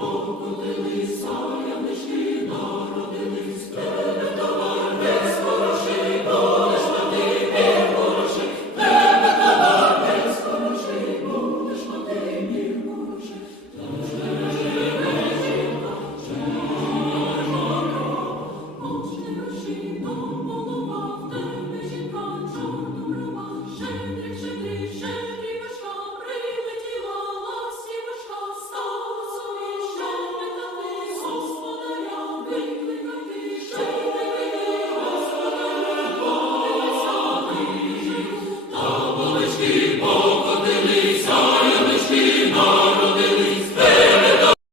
Oh, goodly song.